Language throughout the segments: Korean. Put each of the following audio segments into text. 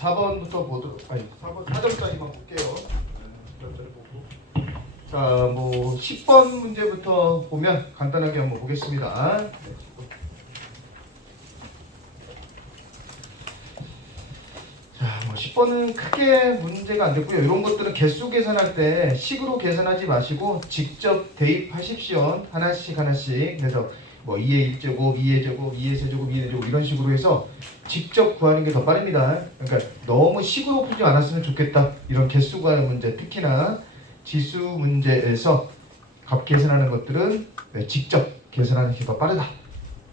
4번부터 보도록, 아니 4번 4점까지만 볼게요. 4점짜리 보고. 자, 뭐 10번 문제부터 보면 간단하게 한번 보겠습니다. 네, 10번. 자, 뭐 10번은 크게 문제가 안 됐고요. 이런 것들은 개수 계산할 때 식으로 계산하지 마시고 직접 대입하십시오. 하나씩 하나씩. 그래서 뭐 2의 1제곱, 2의 제곱, 2의 세제곱, 2의 제곱 이런 식으로 해서 직접 구하는 게 더 빠릅니다. 그러니까 너무 식으로 풀지 않았으면 좋겠다. 이런 개수 구하는 문제, 특히나 지수 문제에서 값 계산하는 것들은 직접 계산하는 게 더 빠르다.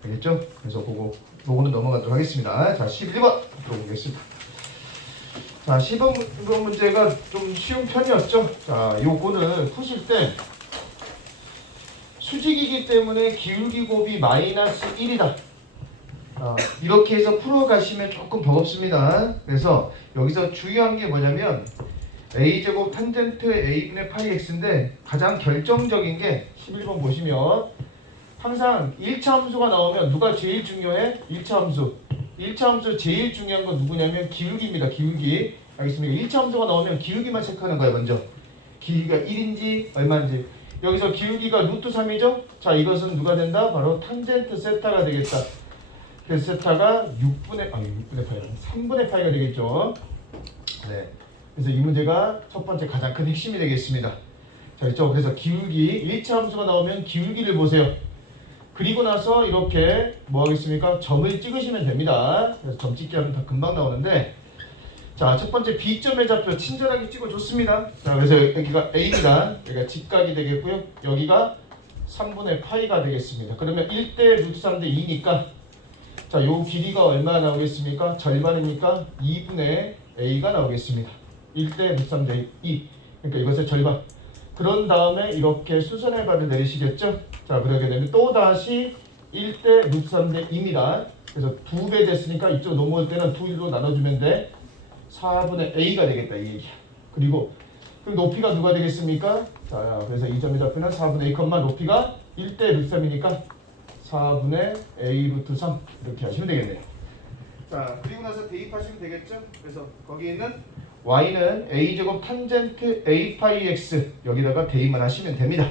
알겠죠? 그래서 그거는 넘어가도록 하겠습니다. 자, 11번 들어보겠습니다. 자, 10번 문제가 좀 쉬운 편이었죠. 자, 요거는 푸실 때 수직이기 때문에 기울기 곱이 마이너스 1이다. 이렇게 해서 풀어가시면 조금 버겁습니다. 그래서 여기서 중요한 게 뭐냐면 a제곱 탄젠트 a분의 파이 x인데 가장 결정적인 게 11번 보시면 항상 1차 함수가 나오면 누가 제일 중요해? 1차 함수. 1차 함수 제일 중요한 건 누구냐면 기울기입니다. 기울기. 알겠습니까? 1차 함수가 나오면 기울기만 체크하는 거예요. 먼저. 기울기가 1인지 얼마인지. 여기서 기울기가 루트 3이죠? 자, 이것은 누가 된다? 바로 탄젠트 세타가 되겠다. 그래서 세타가 6분의 파이, 3분의 파이가 되겠죠. 네. 그래서 이 문제가 첫 번째 가장 큰 핵심이 되겠습니다. 자, 있죠? 그래서 기울기, 1차 함수가 나오면 기울기를 보세요. 그리고 나서 이렇게 뭐 하겠습니까? 점을 찍으시면 됩니다. 그래서 점 찍기 하면 다 금방 나오는데, 자, 첫 번째 B점의 좌표 친절하게 찍어줬습니다. 자, 그래서 여기가 A입니다. 여기가 직각이 되겠고요. 여기가 3분의 파이가 되겠습니다. 그러면 1대 루트 3대 2니까 자, 요 길이가 얼마나 나오겠습니까? 절반이니까 2분의 A가 나오겠습니다. 1대 루트 3대 2. 그러니까 이것의 절반. 그런 다음에 이렇게 수선의 발을 내리시겠죠? 자, 그러게 되면 또 다시 1대 루트 3대 2입니다. 그래서 2배 됐으니까 이쪽 넘어올 때는 2로 나눠주면 돼. 4분의 a가 되겠다 이 얘기야. 그리고 그 높이가 누가 되겠습니까? 자, 그래서 이 점의 좌표는 4분의 a, 높이가 1대 루트 3이니까 4분의 a 루트 3 이렇게 하시면 되겠네요. 자, 그리고 나서 대입하시면 되겠죠? 그래서 거기 있는 y는 a제곱 탄젠트 a 파이 x 여기다가 대입만 하시면 됩니다.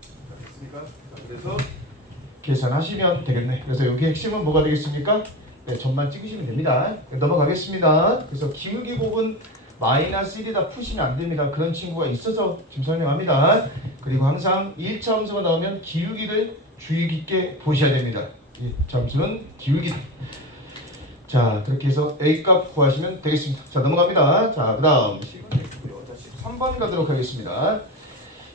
자, 됐습니까? 자, 그래서 계산하시면 되겠네. 그래서 여기 핵심은 뭐가 되겠습니까? 네, 점만 찍으시면 됩니다. 넘어가겠습니다. 그래서 기울기 곱은 마이너스 1이다 푸시면 안 됩니다. 그런 친구가 있어서 지금 설명합니다. 그리고 항상 1차 함수가 나오면 기울기를 주의 깊게 보셔야 됩니다. 이 함수는 기울기다. 자, 그렇게 해서 A 값 구하시면 되겠습니다. 자, 넘어갑니다. 자, 그 다음 13번 가도록 하겠습니다.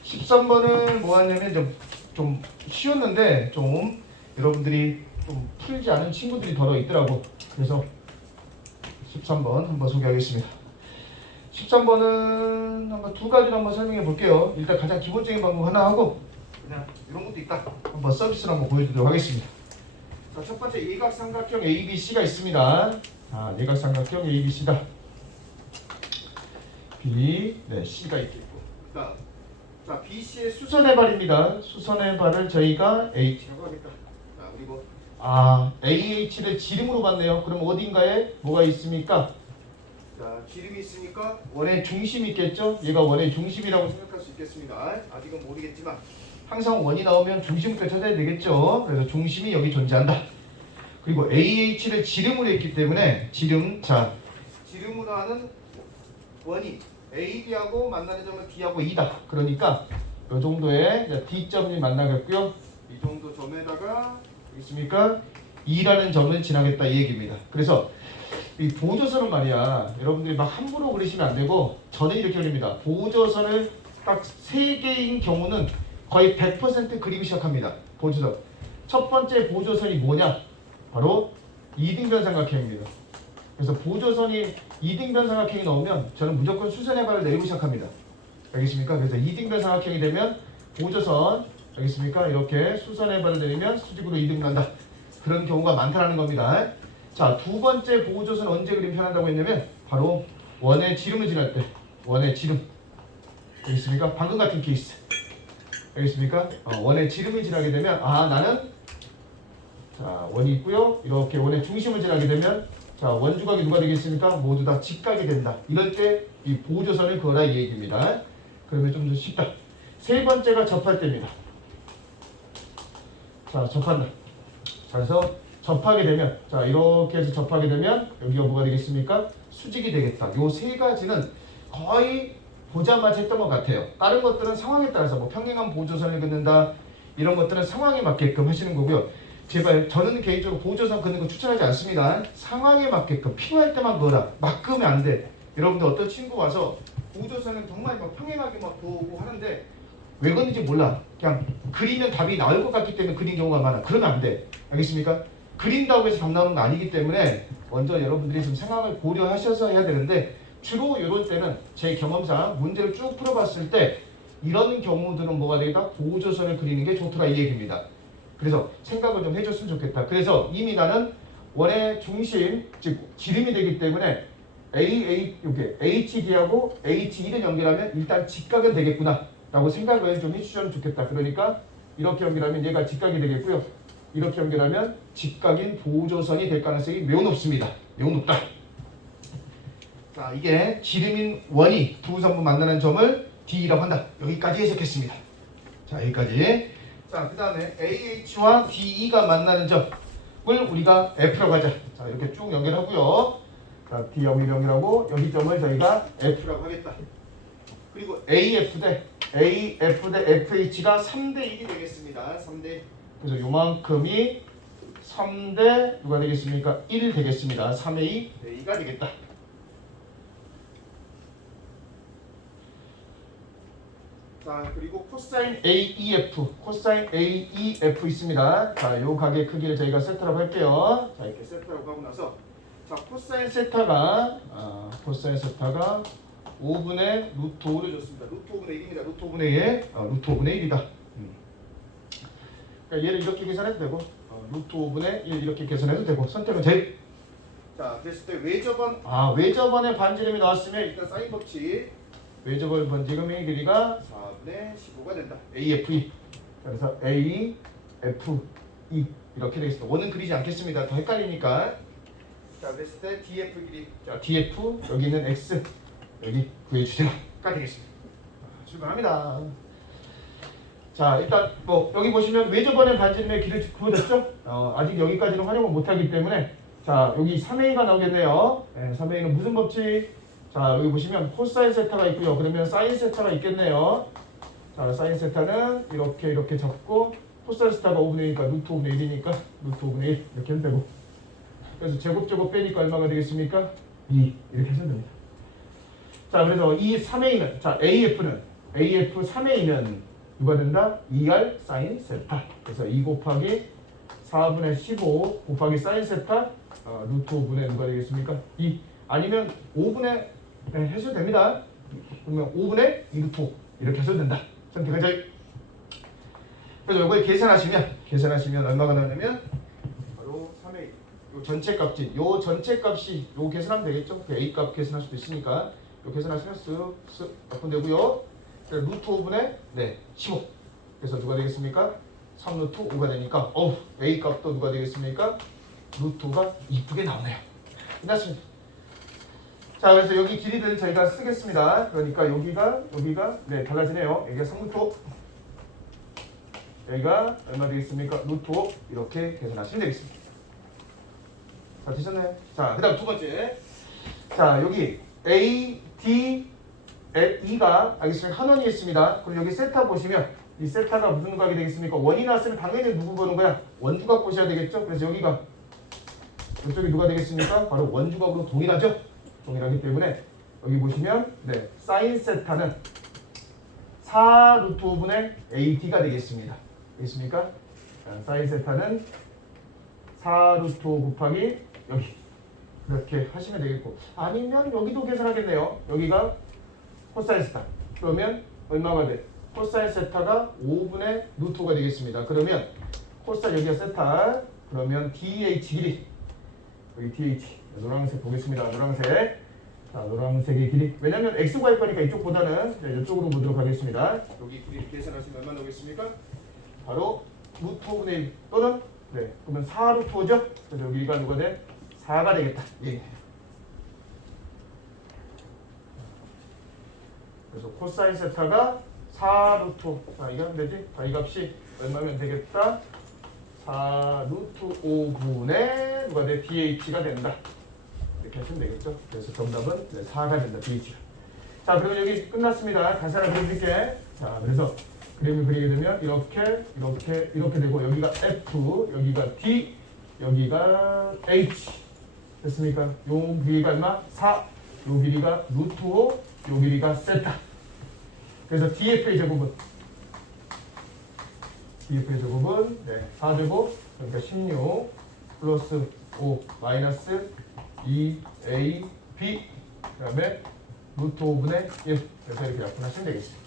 13번은 뭐 하냐면 좀 쉬웠는데 좀 여러분들이 좀 풀지 않은 친구들이 더러 있더라고. 그래서 13번 한번 소개하겠습니다. 13번은 한번 두 가지를 한번 설명해 볼게요. 일단 가장 기본적인 방법 하나 하고 그냥 이런 것도 있다. 한번 서비스를 한번 보여드리도록 하겠습니다. 자, 첫 번째 예각삼각형 ABC가 있습니다. 자, 예각삼각형 ABC다. B, 네, C가 있겠고. 자, BC의 수선의 발입니다. 수선의 발을 저희가 H라고 하겠다. 자, 그리고 AH를 지름으로 봤네요. 그럼 어딘가에 뭐가 있습니까? 자, 지름이 있으니까 원의 중심이 있겠죠? 얘가 원의 중심이라고 생각할 수 있겠습니다. 아직은 모르겠지만 항상 원이 나오면 중심부터 찾아야 되겠죠? 그래서 중심이 여기 존재한다. 그리고 AH를 지름으로 했기 때문에 지름으로 하는 원이 AB하고 만나는 점은 D하고 E다. 그러니까 이 정도의 D점이 만나겠고요. 이 정도 점에다가 있습니까? 2라는 점을 지나겠다 이 얘기입니다. 그래서 이 보조선은 말이야, 여러분들이 막 함부로 그리시면 안 되고 저는 이렇게 그립니다. 보조선을 딱 3개인 경우는 거의 100% 그리기 시작합니다. 보조선. 첫 번째 보조선이 뭐냐? 바로 이등변 삼각형입니다. 그래서 보조선이 이등변 삼각형이 나오면 저는 무조건 수선의 발을 내리고 시작합니다. 알겠습니까? 그래서 이등변 삼각형이 되면 보조선, 알겠습니까? 이렇게 수선의 발을 내리면 수직으로 이등 간다. 그런 경우가 많다는 겁니다. 자, 두 번째 보조선 언제 그리면 편한다고 했냐면 바로 원의 지름을 지날 때. 원의 지름. 알겠습니까? 방금 같은 케이스. 알겠습니까? 원의 지름을 지나게 되면 나는 자, 원이 있고요. 이렇게 원의 중심을 지나게 되면 자, 원주각이 누가 되겠습니까? 모두 다 직각이 된다. 이럴 때 이 보조선을 그어라 이 얘기입니다. 그러면 좀 더 쉽다. 세 번째가 접할 때입니다. 자, 접한다. 자, 그래서 접하게 되면, 자, 이렇게 해서 접하게 되면 여기가 뭐가 되겠습니까? 수직이 되겠다. 요 세 가지는 거의 보자마자 했던 것 같아요. 다른 것들은 상황에 따라서 뭐 평행한 보조선을 긋는다 이런 것들은 상황에 맞게끔 하시는 거고요. 제발 저는 개인적으로 보조선 긋는 거 추천하지 않습니다. 상황에 맞게끔 필요할 때만 그어라. 막 그으면 안 돼. 여러분들 어떤 친구 와서 보조선은 정말 막 평행하게 막 그어오고 하는데 왜 그런지 몰라. 그냥 그리면 답이 나올 것 같기 때문에 그린 경우가 많아. 그러면 안 돼. 알겠습니까? 그린다고 해서 답 나오는 거 아니기 때문에 먼저 여러분들이 좀 상황을 고려하셔서 해야 되는데 주로 이럴 때는 제 경험상 문제를 쭉 풀어봤을 때 이런 경우들은 뭐가 되겠다? 보조선을 그리는 게 좋더라 이 얘기입니다. 그래서 생각을 좀 해줬으면 좋겠다. 그래서 이미 나는 원의 중심, 즉 지름이 되기 때문에 이게 HD하고 H1을 연결하면 일단 직각은 되겠구나 라고 생각을 좀 해주시면 좋겠다. 그러니까 이렇게 연결하면 얘가 직각이 되겠고요. 이렇게 연결하면 직각인 보조선이 될 가능성이 매우 높습니다. 매우 높다. 자, 이게 지름인 원이 두 선부 만나는 점을 D라고 한다. 여기까지 해석했습니다. 자, 여기까지. 자, 그 다음에 AH와 DE가 만나는 점을 우리가 F라고 하자. 자, 이렇게 쭉 연결하고요. 자, D하고 연결하고 여기 점을 저희가 F라고 하겠다. 그리고 AF 대 FH가 3대 1이 되겠습니다. 3대. 그래서 요만큼이 3대 누가 되겠습니까? 1 되겠습니다. 3의 2, 2가 되겠다. 자, 그리고 코사인 AEF, 코사인 AEF 있습니다. 자, 요 각의 크기를 저희가 세타라고 할게요. 자, 이렇게 세타라고 하고 나서 자, 코사인 세타가 5분의 루트 5를 줬습니다. 루트 5분의 1입니다. 루트 5분의 1, 루트 5분의 1이다. 그러니까 얘를 이렇게 계산해도 되고 루트 5분의 1 이렇게 계산해도 되고 선택은 제일. 자, 됐을 때 외접원의 반지름이 나왔으면 일단 사인 법칙 외접원 반지름의 길이가 4분의 15가 된다. AFE. 그래서 AFE 이렇게 되겠습니다. 원은 그리지 않겠습니다. 더 헷갈리니까. 자, 됐을 때 DF 길이. 자, DF 여기 있는 X 여기 구해주세요가 되겠습니다. 출발합니다. 자, 일단 뭐 여기 보시면 외접원의 반지름의 길을 구해졌죠? 아직 여기까지는 활용을 못하기 때문에 자, 여기 3A가 나오겠네요. 네, 3A는 무슨 법칙? 자, 여기 보시면 코사인 세타가 있고요. 그러면 사인 세타가 있겠네요. 자, 사인 세타는 이렇게 잡고 코사인 세타가 5분의 1이니까 루트 5분의 1이니까 루트 5분의 1 이렇게 하면 되고 그래서 제곱 빼니까 얼마가 되겠습니까? 2 이렇게 하시면 됩니다. 자, 그래서 이 3A는 자, AF 3A는 누가 된다? 2R 사인 세타. 그래서 2 곱하기 4분의 15 곱하기 사인 세타 루트 5분의 누가 되겠습니까? 2 아니면 5분의 해도 됩니다. 그러면 5분의 2 루트 5 이렇게 해도 된다. 선택하자. 그래서 이걸 계산하시면 얼마가 나오냐면 바로 3A 요 전체 값이 요 계산하면 되겠죠? A 값 계산할 수도 있으니까 요 계산하시면 쓱쓱 바꾼되고요. 루트 5분의 15 그래서 누가 되겠습니까? 3 루트 5가 되니까 A 값도 누가 되겠습니까? 루트 5가 이쁘게 나오네요. 끝났습니다. 자, 그래서 여기 길이를 저희가 쓰겠습니다. 그러니까 여기가 달라지네요. 여기가 3 루트 5 여기가 얼마 되겠습니까? 루트 5 이렇게 계산하시면 되겠습니다. 자, 되셨나요? 자, 그 다음 두 번째. 자, 여기 A, D, E가 알겠습니까? 한원이 있습니다. 그럼 여기 세타 보시면 이 세타가 무슨 두각이 되겠습니까? 원이 나왔으면 당연히 누구 보는 거야? 원두각 보셔야 되겠죠? 그래서 여기가 이쪽이 누가 되겠습니까? 바로 원두각으로 동일하죠? 동일하기 때문에 여기 보시면 사인 세타는 4 루트 5분의 AD가 되겠습니다. 되겠습니까? 자, 사인 세타는 4 루트 5 곱하기 여기 이렇게 하시면 되겠고 아니면 여기도 계산하겠네요. 여기가 코사인 세타 그러면 얼마가 돼? 코사인 세타가 5분의 루트 5가 되겠습니다. 그러면 코사인 여기가 세타 그러면 DH 길이 여기 DH 노란색 보겠습니다. 노란색 자, 노란색의 길이 왜냐면 X, Y 거니까 이쪽보다는 이쪽으로 보도록 하겠습니다. 여기 길이 계산하시면 얼마 나오겠습니까? 바로 루트 5분의 1 또는 그러면 4 루트 5죠? 그래서 여기가 누가 돼? 4가 되겠다. 예. 그래서 코사인 세타가 4 루트 5. 자, 이거 하면 되지? 자, 이 값이 얼마면 되겠다? 4 루트 5분의 누가 돼? DH가 된다. 이렇게 하시면 되겠죠? 그래서 정답은 4가 된다. DH가. 자, 그러면 여기 끝났습니다. 다시 하나 그려줄게. 자, 그래서 그림을 그리게 되면 이렇게 되고 여기가 F, 여기가 D, 여기가 H. 됐습니까? 요 길이가 얼마? 4. 요 길이가 루트 5, 요 길이가 세타. 그래서 DF의 제곱은 4제곱, 그러니까 16 플러스 5 마이너스 2AB 그 다음에 루트 5분의 1. 그래서 이렇게 약분하시면 되겠습니다.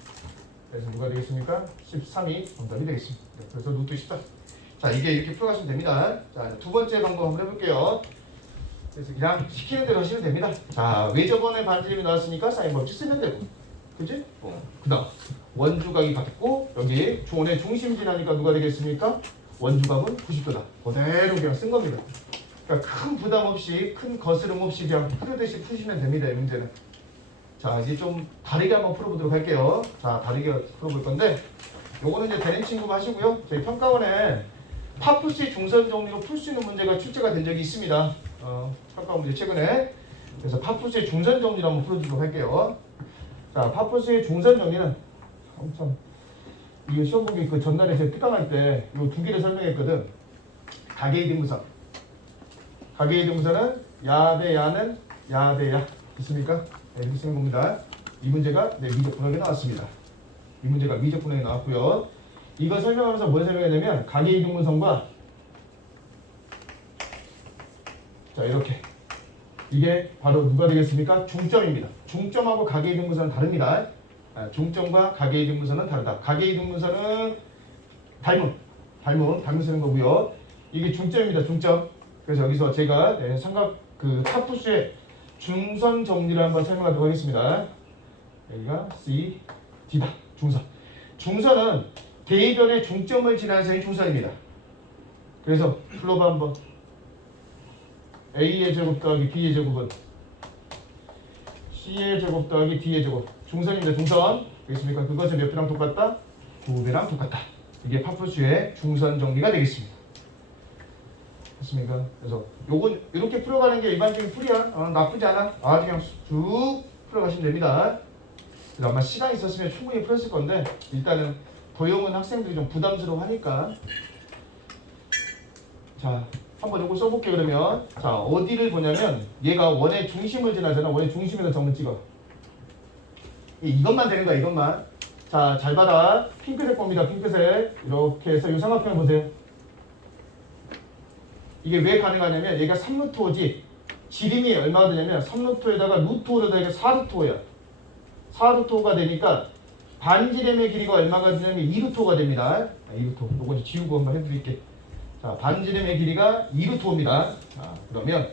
그래서 누가 되겠습니까? 13이 정답이 되겠습니다. 그래서 루트 14. 자, 이게 이렇게 풀어가시면 됩니다. 자, 두 번째 방법 한번 해볼게요. 그래서 그냥 시키는 대로 하시면 됩니다. 자, 왜 저번에 반지름이 나왔으니까 사인 법칙 쓰면 되고, 그지? 그 다음 원주각이 같고 여기 원의 중심 지나니까 누가 되겠습니까? 원주각은 90도다. 그대로 그냥 쓴 겁니다. 그러니까 큰 부담 없이, 큰 거스름 없이 그냥 풀듯이 푸시면 됩니다. 이 문제는. 자, 이제 좀 다르게 한번 풀어보도록 할게요. 자, 다르게 풀어볼 건데 요거는 이제 되는 친구 하시고요. 저희 평가원에 파푸스의 중선 정리로 풀 수 있는 문제가 출제가 된 적이 있습니다. 평가원 문제 최근에. 그래서 파푸스의 중선 정리를 한번 풀어주도록 할게요. 자, 파푸스의 중선 정리는 엄청 이거 시험 보기 그 전날에 제가 특강할 때 이 두 개를 설명했거든. 가계의 등분선. 가계의 등분선은 야 대 야는 야 대 야. 있습니까? 네, 이렇게 쓰는 겁니다. 이 문제가 미적분학에 나왔습니다. 이 문제가 미적분학에 나왔고요. 이거 설명하면서 뭘 설명했냐면 가계의 등분선과 자, 이렇게 이게 바로 누가 되겠습니까? 중점입니다. 중점하고 가계의 등분선은 다릅니다. 중점과 가계의 등분선은 다르다. 가계의 등분선은 닮은 쓰는 거고요. 이게 중점입니다. 중점. 그래서 여기서 제가 삼각 그 파푸스의 중선 정리를 한번 설명하도록 하겠습니다. 여기가 C, D다. 중선. 중선은 대변의 중점을 지나는 선이 중선입니다. 그래서 풀러봐 한번. A의 제곱 더하기 B의 제곱은 C의 제곱 더하기 D의 제곱. 중선입니다. 중선. 되겠습니까? 그것은 몇 배랑 똑같다? 2배랑 똑같다. 이게 파푸스의 중선 정리가 되겠습니다. 됐습니까? 그래서 요건 이렇게 풀어가는 게 일반적인 풀이야. 나쁘지 않아. 아주 그냥 쭉 풀어가시면 됩니다. 그래서 아마 시간이 있었으면 충분히 풀었을 건데 일단은 도형은 학생들이 좀 부담스러워하니까 자, 한번 요거 써볼게. 그러면 자, 어디를 보냐면 얘가 원의 중심을 지나잖아. 원의 중심에서 점을 찍어. 이것만 되는 거야. 이것만. 자, 잘 봐라. 핑크색 봅니다. 핑크색. 이렇게 해서 이 삼각형 보세요. 이게 왜 가능하냐면 얘가 3루트5지 지름이 얼마가 되냐면 3루트에다가 루트5를 더해서 4루트5야. 4루트5가 되니까 반지름의 길이가 얼마가 되냐면 2루트5가 됩니다. 2루트5. 요거 지우고 한번 해드릴게. 자, 반지름의 길이가 2루트5입니다. 자, 그러면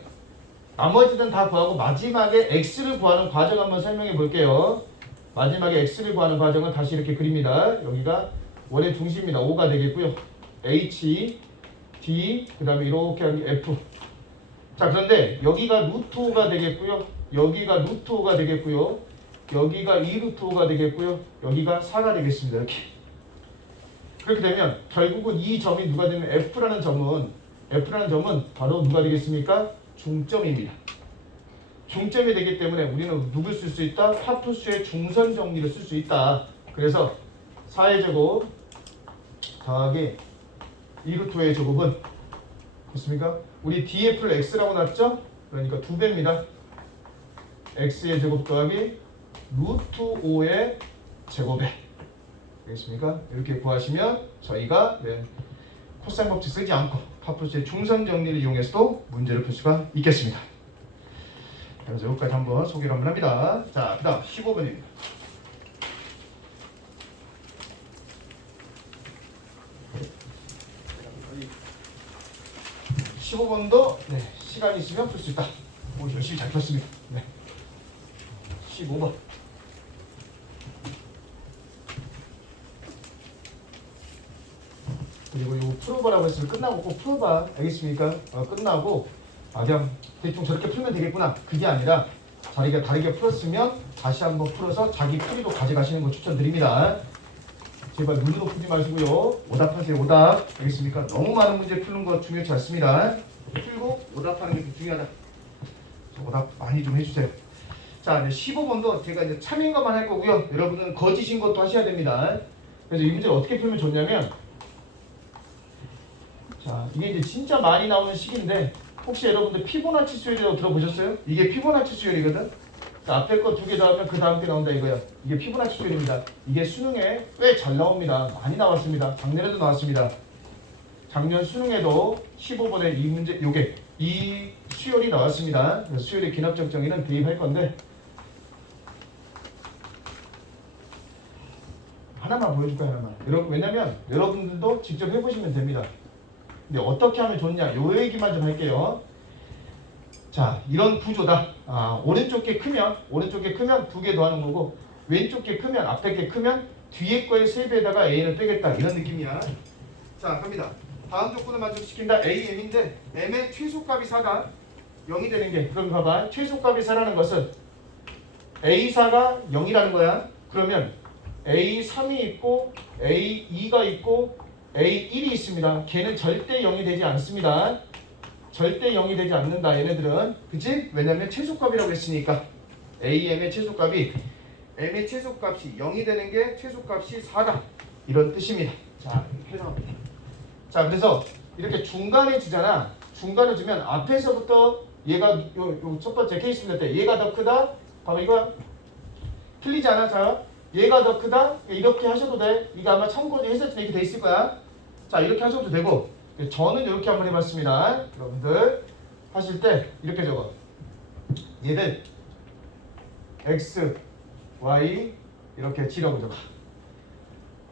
나머지는 다 구하고 마지막에 x를 구하는 과정 한번 설명해 볼게요. 마지막에 x를 구하는 과정은 다시 이렇게 그립니다. 여기가 원의 중심입니다. 5가 되겠고요. h, d, 그 다음에 이렇게 하는 게 f. 자, 그런데 여기가 루트 5가 되겠고요. 여기가 루트 5가 되겠고요. 여기가 2 루트 5가 되겠고요. 여기가 4가 되겠습니다. 이렇게. 그렇게 되면 결국은 이 점이 누가 되면 F라는 점은 바로 누가 되겠습니까? 중점입니다. 중점이 되기 때문에 우리는 누굴 쓸 수 있다? 파푸스의 중선 정리를 쓸 수 있다. 그래서 4의 제곱 더하기 2루트의 제곱은 됐습니까? 우리 DF를 X라고 놨죠? 그러니까 2배입니다. X의 제곱 더하기 루트 5의 제곱에 되겠습니까? 이렇게 구하시면 저희가 코사인 법칙 쓰지 않고 파푸스의 중선 정리를 이용해서도 문제를 풀 수가 있겠습니다. 그래서 여기까지 한번 소개를 한번 합니다. 자, 그 다음 15번입니다. 15번도 시간이 있으면 풀 수 있다. 오, 열심히 잘 풀었습니다. 15번. 그리고 이거 풀어보라고 했으면 끝나고 꼭 풀어봐. 알겠습니까? 끝나고 아 그냥 대충 저렇게 풀면 되겠구나 그게 아니라 자리가 다르게 풀었으면 다시 한번 풀어서 자기 풀이도 가져가시는 거 추천드립니다. 제발 눈으로 풀지 마시고요. 오답하세요. 오답. 알겠습니까? 너무 많은 문제 푸는 거 중요치 않습니다. 풀고 오답하는 게 좀 중요하다. 오답 많이 좀 해주세요. 자, 이제 15번도 제가 이제 참인 것만 할 거고요. 여러분은 거짓인 것도 하셔야 됩니다. 그래서 이 문제를 어떻게 풀면 좋냐면, 자, 이게 이제 진짜 많이 나오는 식인데, 혹시 여러분들 피보나치 수열이라고 들어보셨어요? 이게 피보나치 수열이거든. 자, 앞에 거 2개 더하면 그 다음 게 나온다 이거야. 이게 피보나치 수열입니다. 이게 수능에 꽤 잘 나옵니다. 많이 나왔습니다. 작년에도 나왔습니다. 작년 수능에도 15번에 이 문제, 요게 이 수열이 나왔습니다. 그래서 수열의 기납적 정의는 대입할 건데 하나만 보여줄까요? 하나만. 여러분, 왜냐면 여러분들도 직접 해보시면 됩니다. 근데 어떻게 하면 좋냐? 요 얘기만 좀 할게요. 자, 이런 구조다. 오른쪽 게 크면 2개 더하는 거고, 왼쪽 게 크면, 앞에 게 크면 뒤에 거의 3배에다가 A를 빼겠다. 이런 느낌이야. 자, 갑니다. 다음 조건을 만족시킨다. A, M인데 M의 최소값이 4가 0이 되는 게, 그럼 봐봐. 최소값이 4라는 것은 A4가 0이라는 거야. 그러면 A3이 있고 A2가 있고 A1이 있습니다. 걔는 절대 0이 되지 않습니다. 절대 0이 되지 않는다. 얘네들은. 그치? 왜냐면 최소값이라고 했으니까. AM의 최소값이 M의 최소값이 0이 되는 게 최소값이 4다. 이런 뜻입니다. 자, 이렇게 해서 자, 그래서 이렇게 중간에 주잖아. 중간에 주면 앞에서부터 얘가 요 첫 번째 케이스 낼 때 얘가 더 크다. 봐봐, 이거 틀리지 않아? 자, 얘가 더 크다. 이렇게 하셔도 돼. 이거 아마 참고지 했을 때 이렇게 돼 있을 거야. 자, 이렇게 하셔도 되고, 저는 이렇게 한번 해봤습니다. 여러분들 하실 때 이렇게 적어. 얘를 x, y 이렇게 G라고 적어.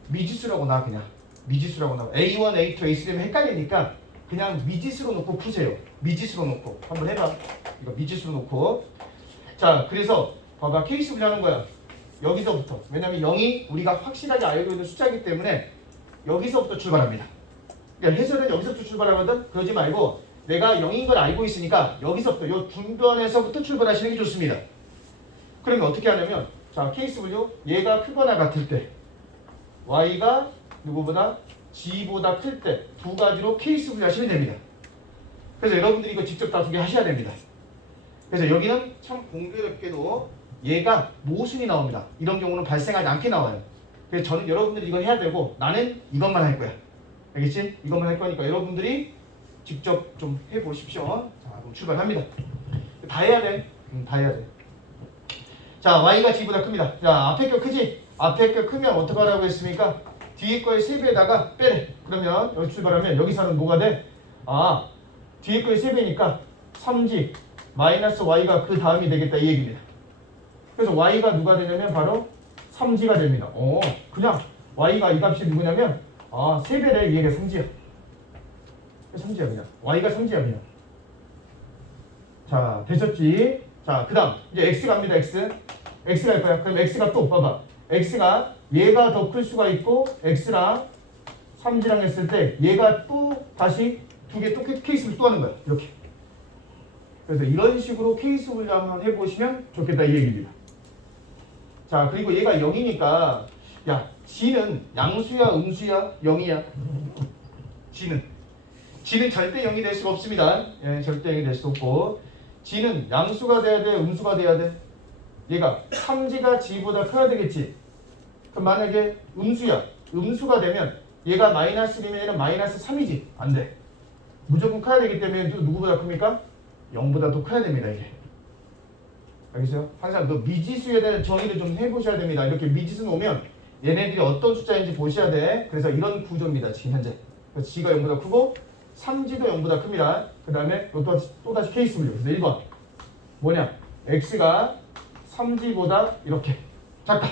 미지수라고 나 그냥. 미지수라고 나와. A1, A2, A3면 헷갈리니까 그냥 미지수로 놓고 푸세요. 미지수로 놓고 한번 해봐. 이거 미지수로 놓고. 자, 그래서 봐봐. 케이스 분류하는 거야. 여기서부터. 왜냐면 0이 우리가 확실하게 알고 있는 숫자이기 때문에 여기서부터 출발합니다. 그러니까 해설은 여기서부터 출발하거든. 그러지 말고 내가 0인 걸 알고 있으니까 여기서부터 요 중변에서부터 출발하시는 게 좋습니다. 그러면 어떻게 하냐면, 자, 케이스 분류. 얘가 크거나 같을 때 y가 누구보다 g보다 클 때 두 가지로 케이스 분류하시면 됩니다. 그래서 여러분들이 이거 직접 다 2개 하셔야 됩니다. 그래서 여기는 참 공교롭게도 얘가 모순이 나옵니다. 이런 경우는 발생하지 않게 나와요. 그래서 저는 여러분들이 이걸 해야 되고 나는 이것만 할 거야. 알겠지? 이것만 할 거니까 여러분들이 직접 좀 해보십시오. 자, 그럼 출발합니다. 다 해야 돼. 다 해야 돼. 자, y가 g보다 큽니다. 자, 앞에 거 크지? 앞에 거 크면 어떻게 하라고 했습니까? 뒤에 거의 3배에다가 빼래. 그러면 여기 출발하면 여기서는 뭐가 돼? 뒤에 거의 3배니까 3g 마이너스 y가 그 다음이 되겠다 이 얘기입니다. 그래서 y가 누가 되냐면 바로 3g가 됩니다. 그냥 y가 이 값이 누구냐면 3배래. 얘가 3g야. 3g야 그냥. y가 3g야 그냥. 자, 되셨지? 자, 그 다음 이제 x 갑니다. x 갈 거야. 그럼 x가 또 봐봐. x가 얘가 더 클 수가 있고 x랑 3g랑 했을 때 얘가 또 다시 2개 또 케이스를 또 하는 거야. 이렇게. 그래서 이런 식으로 케이스 분류 한번 해보시면 좋겠다 이 얘기입니다. 자, 그리고 얘가 0이니까 야, g는 양수야 음수야 0이야? g는 절대 0이 될 수가 없습니다. 예, 절대 0이 될 수 없고, g는 양수가 돼야 돼 음수가 돼야 돼? 얘가 3g가 g보다 커야 되겠지. 그럼 만약에 음수가 되면 얘가 마이너스 1이면 얘는 마이너스 3이지. 안 돼. 무조건 커야 되기 때문에 또 누구보다 큽니까? 0보다 더 커야 됩니다. 이게. 알겠어요? 항상 그 미지수에 대한 정의를 좀 해보셔야 됩니다. 이렇게 미지수 놓으면 얘네들이 어떤 숫자인지 보셔야 돼. 그래서 이런 구조입니다. 지금 현재. 그래서 g가 0보다 크고 3g도 0보다 큽니다. 그 다음에 또다시 케이스 분류. 그래서 1번 뭐냐? x가 3g보다 이렇게 작다.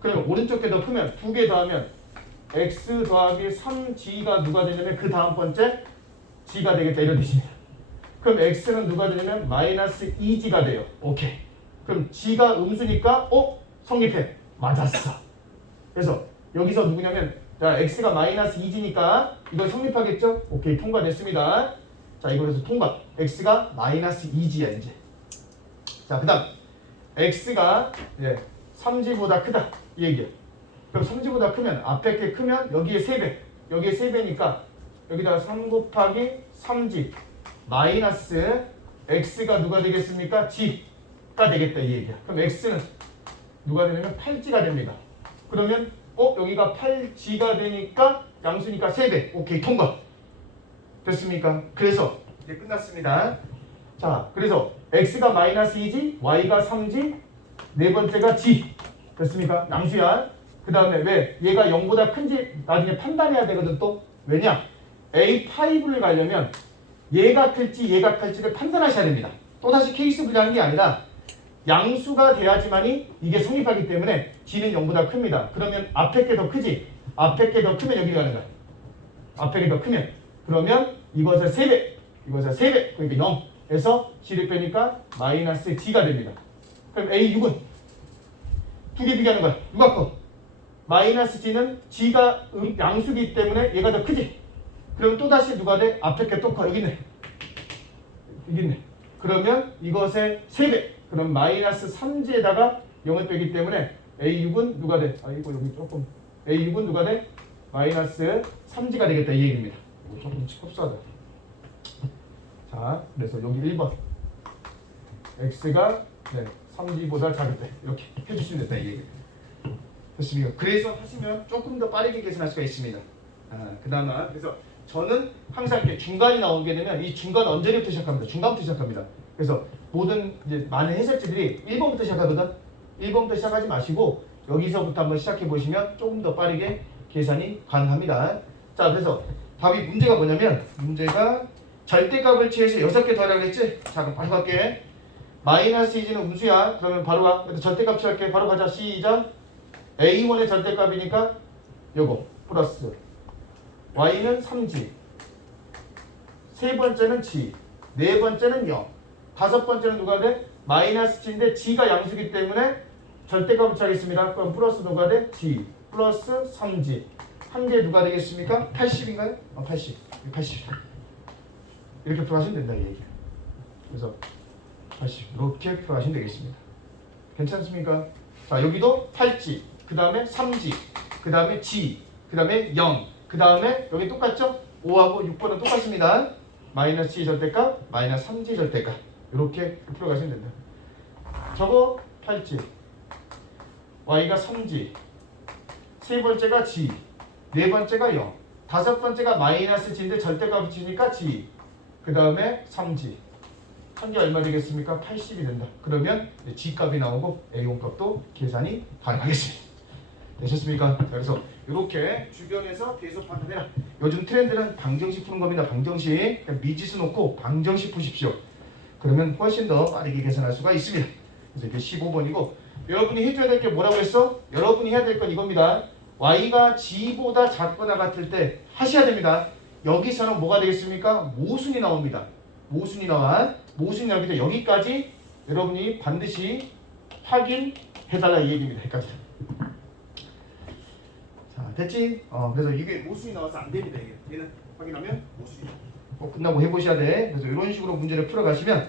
그러면 오른쪽 게 더 크면 2개 더하면 x 더하기 3g가 누가 되냐면 그 다음 번째 g가 되겠다 이런 뜻입니다. 그럼 x는 누가 되냐면 마이너스 2g가 돼요. 오케이. 그럼 g가 음수니까 성립해. 맞았어. 그래서 여기서 누구냐면 자, x가 마이너스 2g니까 이거 성립하겠죠? 오케이, 통과됐습니다. 자, 이거에서 통과. x가 마이너스 2g야 이제. 자, 그 다음 x가 3g보다 크다 이 얘기야. 그럼 3g보다 크면 앞에 게 크면 여기에 3배, 여기에 3배니까 여기다가 3 곱하기 3g 마이너스 x가 누가 되겠습니까? g가 되겠다 이 얘기야. 그럼 x는 누가 되냐면 8g가 됩니다. 그러면 여기가 8g가 되니까 양수니까 3배. 오케이, 통과. 됐습니까? 그래서 이제 끝났습니다. 자, 그래서 x가 마이너스 2g, y가 3g, 네 번째가 g. 됐습니까? 양수야. 그 다음에 왜? 얘가 0보다 큰지 나중에 판단해야 되거든 또. 왜냐? A5를 가려면 얘가 클지 얘가 클지를 판단하셔야 됩니다. 또다시 케이스 분리하는 게 아니라 양수가 돼야지만이 이게 성립하기 때문에 g는 0보다 큽니다. 그러면 앞에 게 더 크지? 앞에 게 더 크면 여기로 가는 거야. 앞에 게 더 크면. 그러면 이것을 3배, 이것을 3배, 그러니까 0에서 g를 빼니까 마이너스 g가 됩니다. 그럼 A6은 두 개 비교하는 거야. 누가 커? 마이너스 g는 g가 양수기 때문에 얘가 더 크지? 그럼 또다시 누가 돼? 앞에 게 또 커. 여기 있네. 여기 있네. 그러면 이것의 3배. 그럼 마이너스 3g에다가 0을 빼기 때문에 A6은 누가 돼? 아이고 여기 조금 A6은 누가 돼? 마이너스 3g가 되겠다 이 얘기입니다. 이거 조금 흡수하다. 자, 그래서 여기 1번 x가 3g보다 작을 때 이렇게 해주시면 된다 이 얘기입니다. 됐습니까? 그래서 하시면 조금 더 빠르게 계산할 수가 있습니다. 그 다음에 그래서 저는 항상 이렇게 중간이 나오게 되면 이 중간 언제부터 시작합니다. 중간부터 시작합니다. 그래서 모든 이제 많은 해설지들이 1번부터 시작하거든. 1번부터 시작하지 마시고 여기서부터 한번 시작해 보시면 조금 더 빠르게 계산이 가능합니다. 자, 그래서 답이 문제가 뭐냐면 문제가 절대값을 취해서 6개 더하라고 했지? 자, 그럼 바로 갈게. 마이너스 2g는 음수야. 그러면 바로 가. 그래서 절대값 취할게. 바로 가자. 시작. A1의 절대값이니까 요거 플러스 y는 3g, 세 번째는 g, 네 번째는 0, 다섯 번째는 누가 돼? 마이너스 g인데 g가 양수기 때문에 절대값을 취하겠습니다. 그럼 플러스 누가 돼? g 플러스 3g. 한 개 누가 되겠습니까? 80인가요? 80. 80. 이렇게 풀어하시면 된다 이 얘기예요. 그래서 80 이렇게 풀어하시면 되겠습니다. 괜찮습니까? 자, 여기도 8g, 그 다음에 3g, 그 다음에 g, 그 다음에 0, 그 다음에 여기 똑같죠? 5하고 6번은 똑같습니다. 마이너스 g 절대값, 마이너스 3g 절대값 이렇게 풀어가시면 된다. 저거 8g, y가 3g, 세 번째가 g, 네 번째가 0, 다섯 번째가 마이너스 g인데 절대값을 치니까 g, 그 다음에 3g. 한 개 얼마 되겠습니까? 80이 된다. 그러면 g값이 나오고 a1 값도 계산이 가능하겠습니다. 되셨습니까? 그래서 이렇게 주변에서 계속 판단해라. 요즘 트렌드는 방정식 푸는 겁니다. 방정식. 미지수 놓고 방정식 푸십시오. 그러면 훨씬 더 빠르게 계산할 수가 있습니다. 그래서 이게 15번이고 여러분이 해줘야 될 게 뭐라고 했어? 여러분이 해야 될 건 이겁니다. y가 g보다 작거나 같을 때 하셔야 됩니다. 여기서는 뭐가 되겠습니까? 모순이 나옵니다. 모순이 나와. 모순이 나오기 때문에 여기까지 여러분이 반드시 확인해달라 이 얘기입니다. 여기까지. 자, 됐지? 그래서 이게 모순이 나와서 안 됩니다. 얘는 확인하면 모순이 꼭 끝나고 해보셔야 돼. 그래서 이런 식으로 문제를 풀어가시면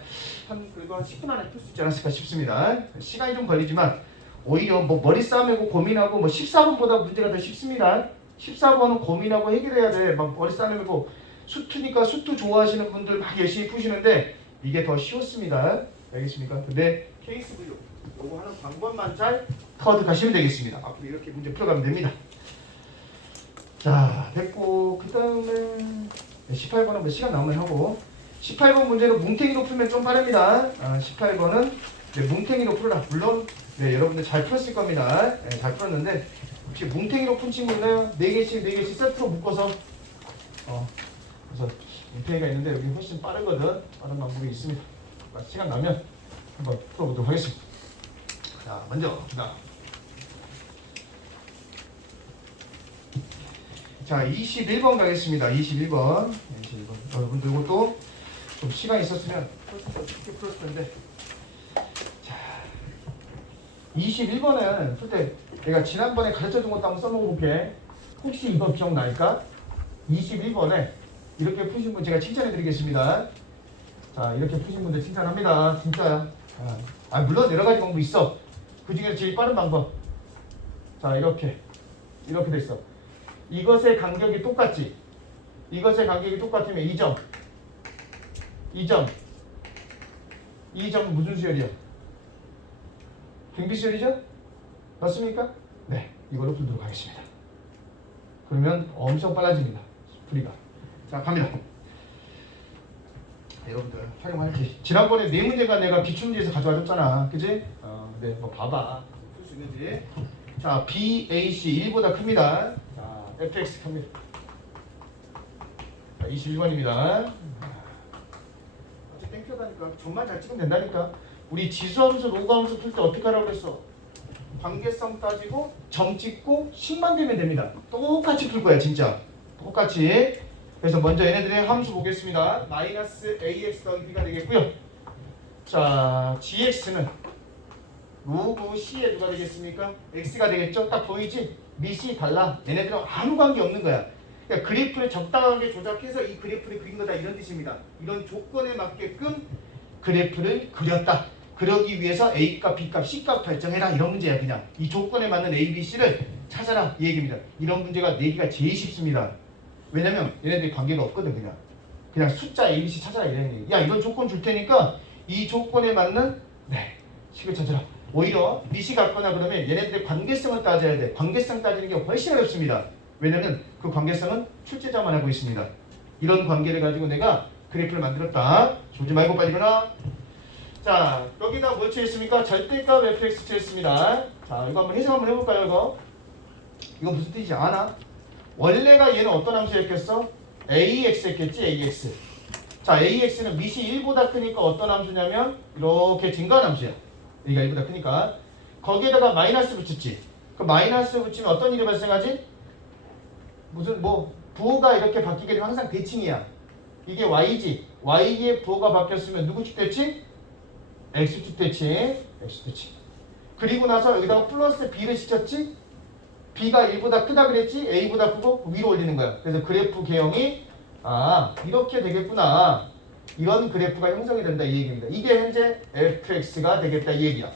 그래도 한 10분 안에 풀 수 있지 않았을까 싶습니다. 시간이 좀 걸리지만 오히려 뭐 머리 싸매고 고민하고 14번보다 문제가 더 쉽습니다. 14번은 고민하고 해결해야 돼. 막 머리 싸매고 수투니까 수투 좋아하시는 분들 막 열심히 푸시는데 이게 더 쉬웠습니다. 알겠습니까? 근데 케이스 분류 요거 하는 방법만 잘 터득하시면 되겠습니다. 앞으로 이렇게 문제 풀어가면 됩니다. 자, 됐고 그 다음에 18번은 뭐 시간 나오면 하고 18번 문제는 뭉탱이로 풀면 좀 빠릅니다. 18번은 뭉탱이로 풀어라. 물론 여러분들 잘 풀었을 겁니다. 잘 풀었는데 혹시 뭉탱이로 푼 친구 있나요? 4개씩 세트로 묶어서 그래서 뭉탱이가 있는데 여기 훨씬 빠르거든. 빠른 방법이 있습니다. 시간 나면 한번 풀어보도록 하겠습니다. 자, 먼저 자, 21번 가겠습니다. 21번. 여러분들 이것도 좀 시간이 있었으면 훨씬 더 쉽게 풀었을 텐데. 자, 21번은 풀 때 내가 지난번에 가르쳐준 것도 한번 써놓고 볼게. 혹시 이거 기억날까? 21번에 이렇게 푸신 분 제가 칭찬해 드리겠습니다. 자, 이렇게 푸신 분들 칭찬합니다. 진짜야. 물론 여러 가지 방법 있어. 그 중에 제일 빠른 방법. 자, 이렇게 됐어. 이것의 간격이 똑같지. 이것의 간격이 똑같으면 2점. 2점 무슨 수열이야? 등비수열이죠? 맞습니까? 네, 이걸로 풀도록 하겠습니다. 그러면 엄청 빨라집니다. 풀이가. 자, 갑니다. 여러분들 활용할지. 지난번에 네 문제가 내가 기출문제에서 가져와줬잖아. 그지? 네, 뭐 봐봐. 풀 수 있는지. 자, BAC 1보다 큽니다. 자, FX 큽니다. 자, 21번입니다. 어째 땡겨다니까. 점만 잘 찍으면 된다니까. 우리 지수함수, 로그함수 풀 때 어떻게 하라고 그랬어? 관계성 따지고 점 찍고 식만 되면 됩니다. 똑같이 풀 거야 진짜. 똑같이. 그래서 먼저 얘네들의 함수 보겠습니다. 마이너스 ax 더하기 b가 되겠고요. 자, gx는 로그 c에 누가 되겠습니까? x가 되겠죠? 딱 보이지? 밑이 달라. 얘네들은 아무 관계 없는 거야. 그러니까 그래프를 적당하게 조작해서 이 그래프를 그린 거다 이런 뜻입니다. 이런 조건에 맞게끔 그래프를 그렸다. 그러기 위해서 A값, B값, C값 결정해라 이런 문제야. 그냥 이 조건에 맞는 A, B, C를 찾아라 이 얘기입니다. 이런 문제가 내기가 제일 쉽습니다. 왜냐면 얘네들이 관계가 없거든. 그냥 숫자 A, B, C 찾아라 이런 얘기. 야, 이런 조건 줄 테니까 이 조건에 맞는 식을 찾아라. 오히려 미시 같거나 그러면 얘네들의 관계성을 따져야 돼. 관계성 따지는 게 훨씬 어렵습니다. 왜냐면 그 관계성은 출제자만 하고 있습니다. 이런 관계를 가지고 내가 그래프를 만들었다. 조지 말고 빨리 일어나. 자, 여기다 뭘 취했습니까? 절대값 fx 취했습니다. 자, 이거 한번 해석 한번 해볼까요? 이거 무슨 뜻이지? 아나? 원래가 얘는 어떤 함수였겠어? ax 했겠지? ax. 자, ax는 밑이 1보다 크니까 어떤 함수냐면 이렇게 증가한 함수야. 여기가 1보다 크니까. 거기에다가 마이너스 붙였지. 그 마이너스 붙이면 어떤 일이 발생하지? 무슨 부호가 이렇게 바뀌게 되면 항상 대칭이야. 이게 y지. y의 부호가 바뀌었으면 누구 축 대칭? x축 대칭. 그리고 나서 여기다가 플러스 b를 시켰지. b가 1보다 크다 그랬지. a보다 크고 위로 올리는 거야. 그래서 그래프 개형이 이렇게 되겠구나. 이런 그래프가 형성이 된다 이 얘기입니다. 이게 현재 fx가 되겠다 이 얘기야.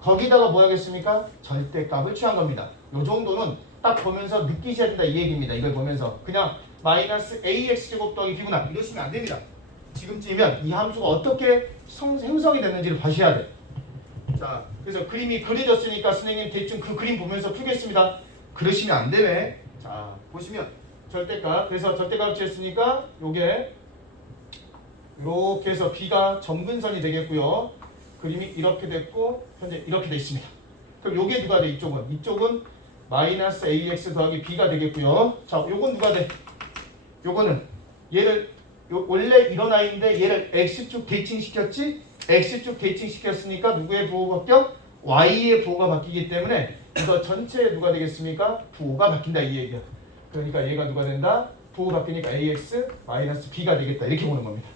거기다가 뭐 하겠습니까? 절대값을 취한 겁니다. 요 정도는 딱 보면서 느끼셔야 된다 이 얘기입니다. 이걸 보면서 그냥 마이너스 ax제곱 더하기 b구나 이러시면 안 됩니다. 지금쯤이면 이 함수가 어떻게 형성이 됐는지를 봐셔야 돼. 자, 그래서 그림이 그려졌으니까 선생님 대충 그 그림 보면서 풀겠습니다. 그러시면 안 되네. 자, 보시면 절대값. 그래서 절대값 취했으니까 요게 이렇게 해서 b가 점근선이 되겠고요. 그림이 이렇게 됐고 현재 이렇게 돼 있습니다. 그럼 요게 누가 돼? 이쪽은 마이너스 ax 더하기 b가 되겠고요. 자, 요건 누가 돼? 요거는 얘를 원래 이런 아이인데 얘를 x축 대칭시켰지? x축 대칭시켰으니까 누구의 부호가 바뀌어? y의 부호가 바뀌기 때문에 이거 전체에 누가 되겠습니까? 부호가 바뀐다 이 얘기야. 그러니까 얘가 누가 된다? 부호 바뀌니까 ax 마이너스 b가 되겠다 이렇게 보는 겁니다.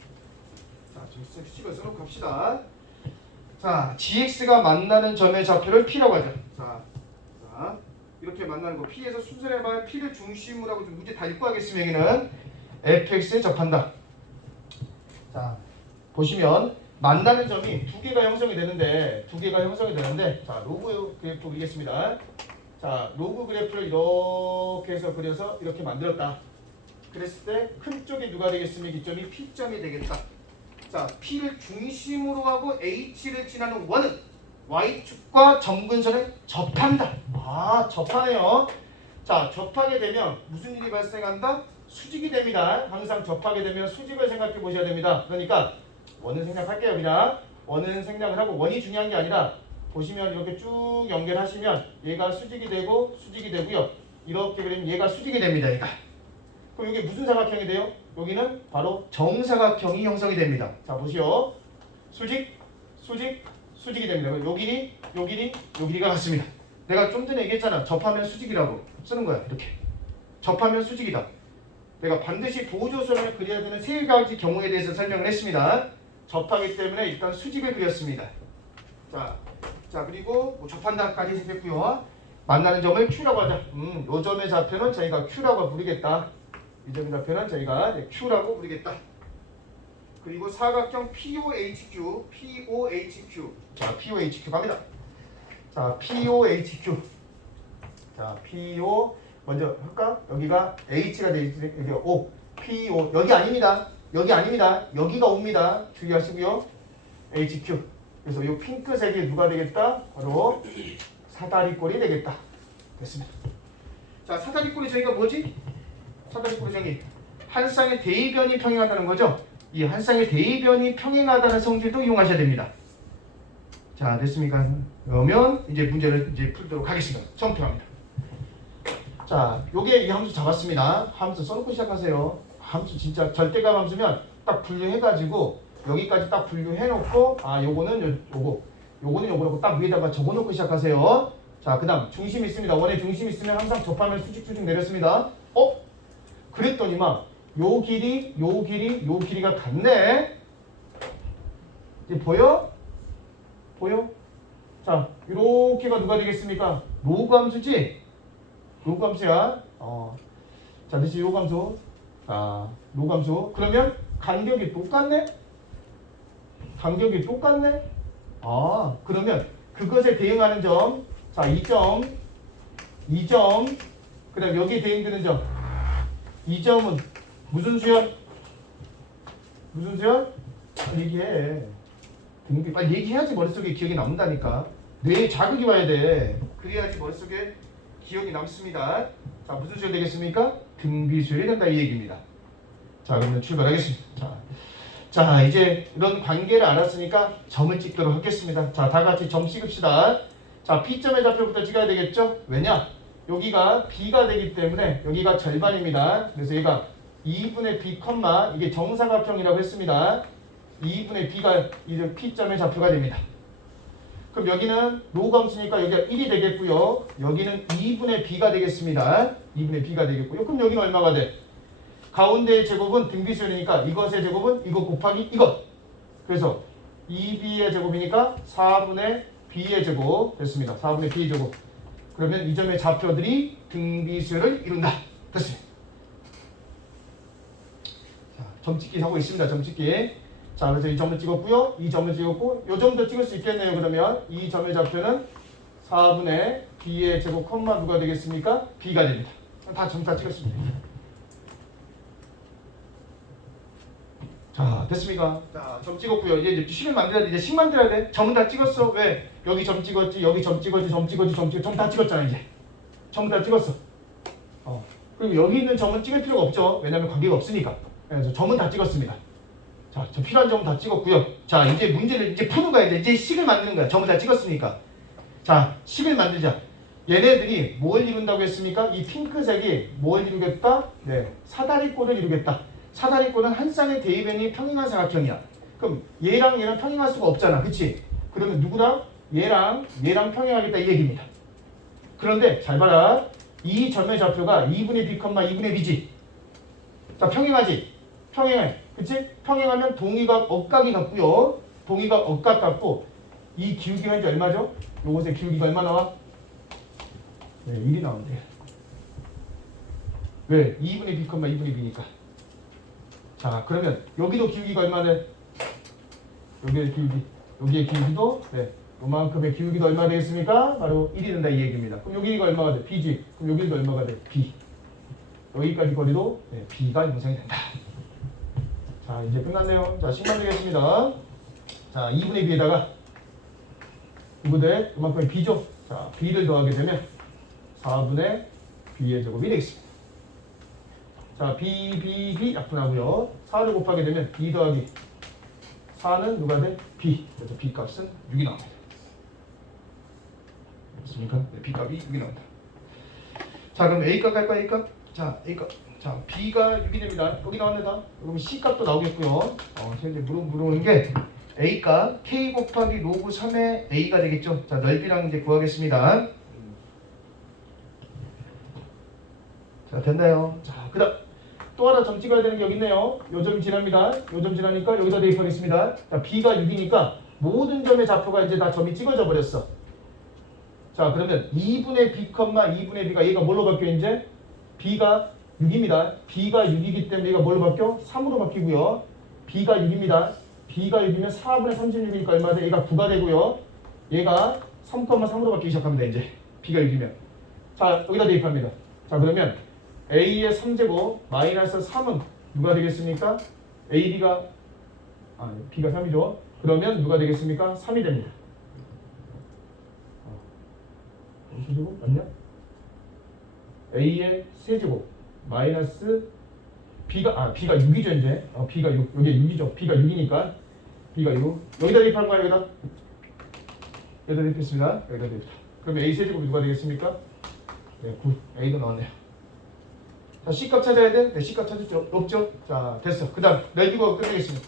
자, 지금 식을 써놓고 갑시다. 자, gx가 만나는 점의 좌표를 p라고 하죠. 자, 이렇게 만나는 거 p에서 순서를 해봐야 p를 중심으로 하고 좀 문제 다 읽고 하겠습니다. 여기는 fx에 접한다. 자, 보시면 만나는 점이 두 개가 형성이 되는데 자, 로그 그래프 그리겠습니다. 자, 로그 그래프를 이렇게 해서 그려서 이렇게 만들었다. 그랬을 때 큰 쪽이 누가 되겠습니까? 이 점이 p점이 되겠다. 자, p를 중심으로 하고 h를 지나는 원은 y축과 점근선을 접한다. 접하네요. 자, 접하게 되면 무슨 일이 발생한다? 수직이 됩니다. 항상 접하게 되면 수직을 생각해 보셔야 됩니다. 그러니까 원은 생략할게요. 그냥 원은 생략을 하고 원이 중요한 게 아니라 보시면 이렇게 쭉 연결하시면 얘가 수직이 되고요. 이렇게 그리면 얘가 수직이 됩니다. 얘가. 그럼 이게 무슨 사각형이 돼요? 여기는 바로 정사각형이 형성이 됩니다. 자, 보시오. 수직이 됩니다. 요 길이가 같습니다. 내가 좀 전에 얘기했잖아. 접하면 수직이라고 쓰는 거야. 이렇게. 접하면 수직이다. 내가 반드시 보조선을 그려야 되는 세 가지 경우에 대해서 설명을 했습니다. 접하기 때문에 일단 수직을 그렸습니다. 자, 그리고 접한다까지 했고요. 만나는 점을 Q라고 하자. 요 점의 좌표는 저희가 Q라고 부르겠다. 이 점의 좌표는 저희가 Q라고 부르겠다. 그리고 사각형 POHQ, POHQ. 자, POHQ 갑니다. 자, POHQ. 자, PO 먼저 할까? 여기가 H가 돼 있지. 여기 O, PO. 여기 아닙니다. 여기 아닙니다. 여기가 O입니다. 주의하시고요. HQ. 그래서 이 핑크색이 누가 되겠다? 바로 사다리꼴이 되겠다. 됐습니다. 자, 사다리꼴이 저희가 뭐지? 사다리꼴이 저기 한 쌍의 대의변이 평행하다는 거죠. 이 한 쌍의 대의변이 평행하다는 성질도 이용하셔야 됩니다. 자, 됐습니까? 그러면 이제 문제를 이제 풀도록 하겠습니다. 처음 들어갑니다. 자, 요게 이 함수 잡았습니다. 함수 써놓고 시작하세요. 함수 진짜 절대값 함수면 딱 분류해가지고 여기까지 딱 분류해놓고 요거는 요거는 요거라고 딱 위에다가 적어놓고 시작하세요. 자, 그 다음 중심 있습니다. 원에 중심 있으면 항상 접하면 수직수직 내렸습니다. 그랬더니만 요 길이가 같네. 이제 보여? 자, 요렇게가 누가 되겠습니까? 로그 함수지? 로그 함수야. 자, 대신 요거 함수. 자, 로그 함수. 그러면 간격이 똑같네? 그러면 그것에 대응하는 점. 자, 2점. 그 다음 여기에 대응되는 점. 이 점은 무슨 수열? 빨리 얘기해. 빨리 얘기해야지 머릿속에 기억이 남는다니까. 뇌에 자극이 와야 돼. 그래야지 머릿속에 기억이 남습니다. 자, 무슨 수열 되겠습니까? 등비수열이 된다 이 얘기입니다. 자, 그러면 출발하겠습니다. 자, 이제 이런 관계를 알았으니까 점을 찍도록 하겠습니다. 자, 다 같이 점 찍읍시다. 자, P점의 좌표부터 찍어야 되겠죠? 왜냐? 여기가 B가 되기 때문에 여기가 절반입니다. 그래서 얘가 2분의 B, 이게 정사각형이라고 했습니다. 2분의 B가 이제 P점의 좌표가 됩니다. 그럼 여기는 로그 함수니까 여기가 1이 되겠고요. 여기는 2분의 B가 되겠습니다. 2분의 B가 되겠고요. 그럼 여기는 얼마가 돼? 가운데의 제곱은 등비수열이니까 이것의 제곱은 이것 곱하기 이것. 그래서 2B의 제곱이니까 4분의 B의 제곱 됐습니다. 4분의 B의 제곱. 그러면 이 점의 좌표들이 등비수열을 이룬다. 됐습니다. 자, 점 찍기 하고 있습니다. 점 찍기. 자, 그래서 이 점을 찍었고요. 이 점을 찍었고 이 점도 찍을 수 있겠네요. 그러면 이 점의 좌표는 4분의 B의 제곱 누가 되겠습니까? B가 됩니다. 다 점 다 찍었습니다. 자, 됐습니까? 자, 점 찍었고요. 이제 식을 만들어야 돼. 이제 식 만들어야 돼. 점은 다 찍었어. 왜? 여기 점 찍었지, 여기 점 찍었지, 점 다 찍었잖아, 이제. 점 다 찍었어. 그리고 여기 있는 점은 찍을 필요가 없죠. 왜냐면 관계가 없으니까. 그래서 점은 다 찍었습니다. 자, 저 필요한 점은 다 찍었고요. 자, 이제 문제를 이제 푸는 거야. 이제 식을 만드는 거야. 점을 다 찍었으니까. 자, 식을 만들자. 얘네들이 뭘 이룬다고 했습니까? 이 핑크색이 뭘 이루겠다? 네, 사다리꼴을 이루겠다. 사다리꼴은 한 쌍의 대입변이 평행한 사각형이야. 그럼 얘랑 평행할 수가 없잖아. 그치? 그러면 누구랑? 얘랑 평행하겠다 이 얘기입니다. 그런데 잘 봐라. 이 점의 좌표가 2분의 B, 2분의 B지. 자, 평행하지? 평행해. 그치? 평행하면 동의각 억각이 같고요. 동의각 억각 같고 이 기울기가 현재 얼마죠? 요것의 기울기가 얼마 나와? 네, 1이 나온대. 왜? 2분의 B, 2분의 B니까. 자, 그러면 여기도 기울기가 얼마네? 여기의 기울기도 요만큼의 기울기도 얼마 되겠습니까? 바로 1이 된다 이 얘기입니다. 그럼 여기가 얼마가 돼? B지. 그럼 여기도 얼마가 돼? B. 여기까지 거리도 B가 형성이 된다. 자, 이제 끝났네요. 자, 식 만들겠습니다. 자, 2분의 B에다가 이분의 요만큼의 B죠. 자, B를 더하게 되면 4분의 B의 제곱이 되겠습니다. 자, B 약분하고요. 4를 곱하게 되면 B 더하기 4는 누가 돼? B. 그래서 B 값은 6이 나옵니다. 맞습니까? 네, B 값이 6이 나온다. 자, 그럼 A 값 할까? A 값? 자, A 값. 자, B가 6이 됩니다. 여기 나왔네다. 그럼 C 값도 나오겠고요. 현재 물어보는 게 A 값 K 곱하기 로그 3의 A가 되겠죠. 자, 넓이랑 이제 구하겠습니다. 자, 됐나요? 자, 그 다음 또 하나 점 찍어야 되는 게 여기 있네요. 요 점 지납니다. 요 점 지나니까 여기다 대입하겠습니다. 자, B가 6이니까 모든 점의 좌표가 이제 다 점이 찍어져 버렸어. 자, 그러면 2분의 B, 2분의 B가 얘가 뭘로 바뀌어 이제? B가 6입니다. b가 6이기 때문에 얘가 뭘로 바뀌어? 3으로 바뀌고요. b가 6입니다. b가 6이면 4분의 36이니까 얼마 돼? 얘가 9가 되고요. 얘가 3,3으로 바뀌기 시작합니다. 이제 b가 6이면. 자, 여기다 대입합니다. 자, 그러면 a의 3제곱 마이너스 3은 누가 되겠습니까? b가 3이죠. 그러면 누가 되겠습니까? 3이 됩니다. 세제곱 맞냐? a의 세제곱 마이너스 b가 6이죠 이제. b가 6 여기 6이죠. b가 6이니까 b가 6 여기다 대입하는 거야 여기다 대입했습니다. 여기다 대입. 그럼 a 세제곱이 누가 되겠습니까? 네, 9 a도 나왔네요. 자, C값 찾아야 돼? 네, C값 찾을 수 없죠? 자, 됐어. 그 다음 넓이 구하고 끝내겠습니다.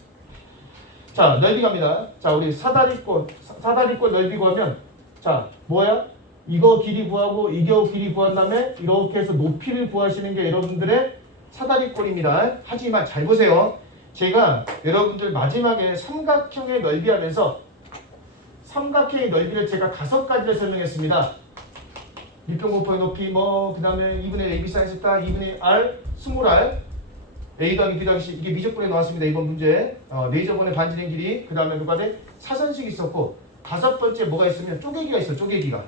자, 넓이 갑니다. 자, 우리 사다리꼴 넓이 구하면 자, 뭐야? 이거 길이 구하고 이거 길이 구한 다음에 이렇게 해서 높이를 구하시는 게 여러분들의 사다리꼴입니다. 하지만 잘 보세요. 제가 여러분들 마지막에 삼각형의 넓이 하면서 삼각형의 넓이를 제가 5가지를 설명했습니다. 밑변 곱하기 높이 그 다음에 2분의 AB 사인 딱 2분의 R 20R A 더하기 B 더하기 C 이게 미적분에 나왔습니다. 이번 문제 레이저번의 반지름 길이 그 다음에 누가 돼? 사선식이 있었고 5번째 뭐가 있으면 쪼개기가 있어. 쪼개기가.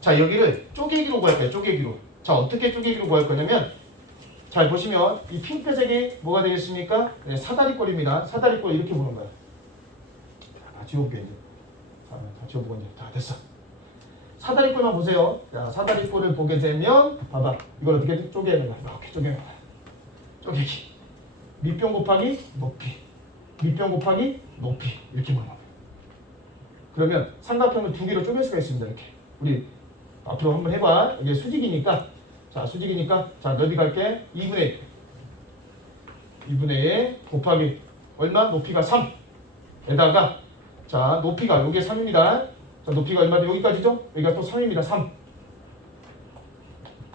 자, 여기를 쪼개기로 구할 거예요. 쪼개기로. 자, 어떻게 쪼개기로 구할 거냐면 잘 보시면 이 핑크색이 뭐가 되겠습니까? 네, 사다리꼴입니다. 사다리꼴 이렇게 보는 거야. 다 지워볼게 이제. 다 지워보고 이제 다 됐어. 사다리꼴만 보세요. 자, 사다리꼴을 보게 되면 봐봐. 이걸 어떻게 쪼개는 거야. 이렇게 쪼개는 거야. 쪼개기. 밑변 곱하기 높이. 밑변 곱하기 높이. 이렇게 보는 거야. 그러면 삼각형을 2개로 쪼갤 수가 있습니다. 이렇게. 우리 앞으로 한번 해봐. 이게 수직이니까. 자, 수직이니까. 자, 넓이 갈게. 2분의 2 곱하기 얼마? 높이가 3. 에다가 자, 높이가 요게 3입니다. 자, 높이가 얼마죠? 여기까지죠? 여기가 또 3입니다. 3.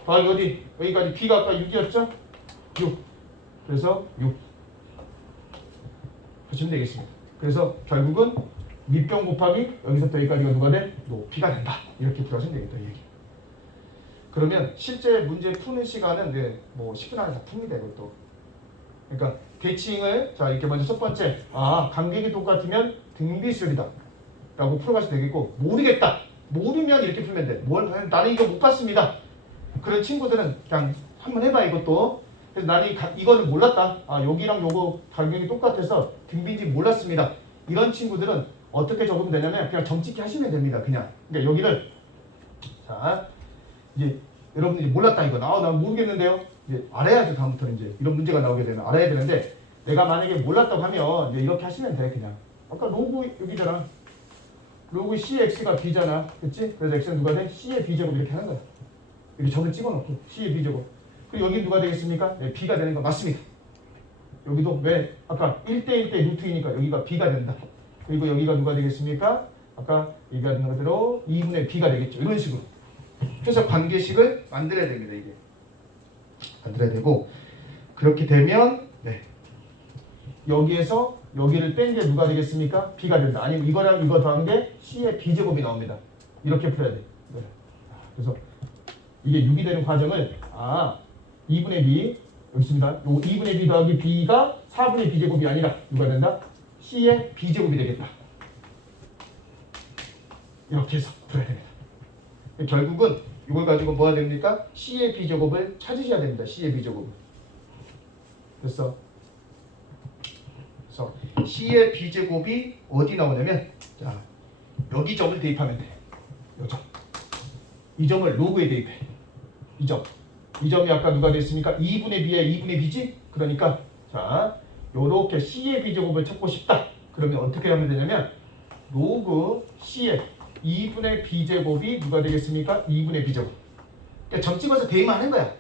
더하기 어디? 여기까지 b가 아까 6이었죠? 6. 그래서 6. 하시면 되겠습니다. 그래서 결국은 밑변 곱하기 여기서부터 여기까지가 누가 돼? 높이가 된다. 이렇게 풀어주시면 되겠다. 얘기. 그러면 실제 문제 푸는 시간은 네, 뭐 10분 안에 다 풉니다. 이것도. 그러니까 대칭을 자 이렇게 먼저 첫 번째 간격이 똑같으면 등비수열이다. 라고 풀어가시면 되겠고 모르겠다. 모르면 이렇게 풀면 돼. 나는 이거 못 봤습니다. 그런 친구들은 그냥 한번 해봐 이것도. 그래서 나는 이거를 몰랐다. 여기랑 요거 간격이 똑같아서 등비인지 몰랐습니다. 이런 친구들은 어떻게 적으면 되냐면 그냥 점찍기 하시면 됩니다. 그냥. 그러니까 여기를 자 이제 여러분들이 몰랐다 이거. 난 모르겠는데요. 이제 알아야죠. 다음부터는 이제 이런 문제가 나오게 되면 알아야 되는데 내가 만약에 몰랐다고 하면 이제 이렇게 하시면 돼. 그냥. 아까 로그 여기잖아. 로그 CX가 B잖아. 그치? 그래서 X는 누가 돼? C의 B제곱 이렇게 하는 거야. 이렇게 점을 찍어놓고 C의 B제곱. 그리고 여기 누가 되겠습니까? 네, B가 되는 거 맞습니다. 여기도 왜? 아까 1대1대 루트이니까 여기가 B가 된다. 그리고 여기가 누가 되겠습니까? 아까 얘기한 그대로 2분의 B가 되겠죠. 이런 식으로. 그래서 관계식을 만들어야 됩니다. 이게. 만들어야 되고 그렇게 되면 네. 여기에서 여기를 뺀 게 누가 되겠습니까? B가 된다. 아니면 이거랑 이거 더한 게 C의 B제곱이 나옵니다. 이렇게 풀어야 돼. 네. 그래서 이게 6이 되는 과정을 2분의 B 여기 있습니다. 요 2분의 B 더하기 B가 4분의 B제곱이 아니라 누가 된다? C의 B제곱이 되겠다. 이렇게 해서 풀어야 됩니다. 결국은 이걸 가지고 뭐가 됩니까? C의 B제곱을 찾으셔야 됩니다. C의 B제곱을. 그래서 C의 B제곱이 어디 나오냐면 자 여기 점을 대입하면 돼. 요 점. 이 점을 로그에 대입해. 이 점. 이 점이 아까 누가 됐습니까? 2분의 B의 2분의 B지? 그러니까 자 요렇게 C의 B제곱을 찾고 싶다. 그러면 어떻게 하면 되냐면 로그 C의 2분의 B제곱이 누가 되겠습니까? 2분의 B제곱. 그러니까 점 찍어서 대입만 하는 거야.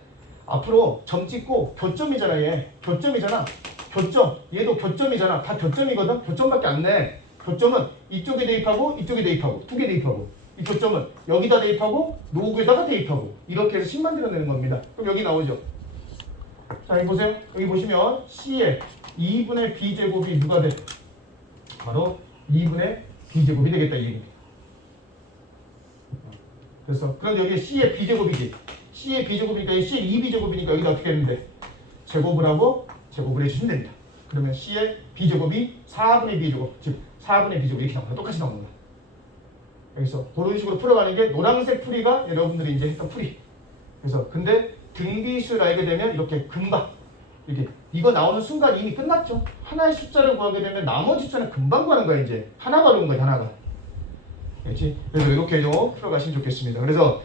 앞으로 점 찍고 교점이잖아 얘. 교점이잖아. 교점. 얘도 교점이잖아. 다 교점이거든. 교점밖에 안 내. 교점은 이쪽에 대입하고 이쪽에 대입하고 두 개 대입하고 이 교점은 여기다 대입하고 로그에다가 대입하고 이렇게 해서 10 만들어내는 겁니다. 그럼 여기 나오죠. 자 여기 보세요. 여기 보시면 C의 2분의 B제곱이 누가 돼? 바로 2분의 B제곱이 되겠다 이 얘기입니다. 그래서 그런데 여기 C의 B제곱이지. C의 B제곱이니까 C의 2B제곱이니까 여기다 어떻게 했는데 제곱을 하고 제곱을 해주시면 됩니다. 그러면 C의 B제곱이 4분의 B제곱, 즉 4분의 B제곱 이렇게 나옵니다. 똑같이 나옵니다. 여기서 그런 식으로 풀어가는 게 노란색 풀이가 여러분들이 이제 했던 풀이. 그래서 근데 등비수를 알게 되면 이렇게 금방 이렇게 이거 나오는 순간 이미 끝났죠. 하나의 숫자를 구하게 되면 나머지 숫자는 금방 구하는 거야. 이제 하나가 어려운 거야. 하나가. 그렇지? 그래서 이렇게 좀 풀어가시면 좋겠습니다. 그래서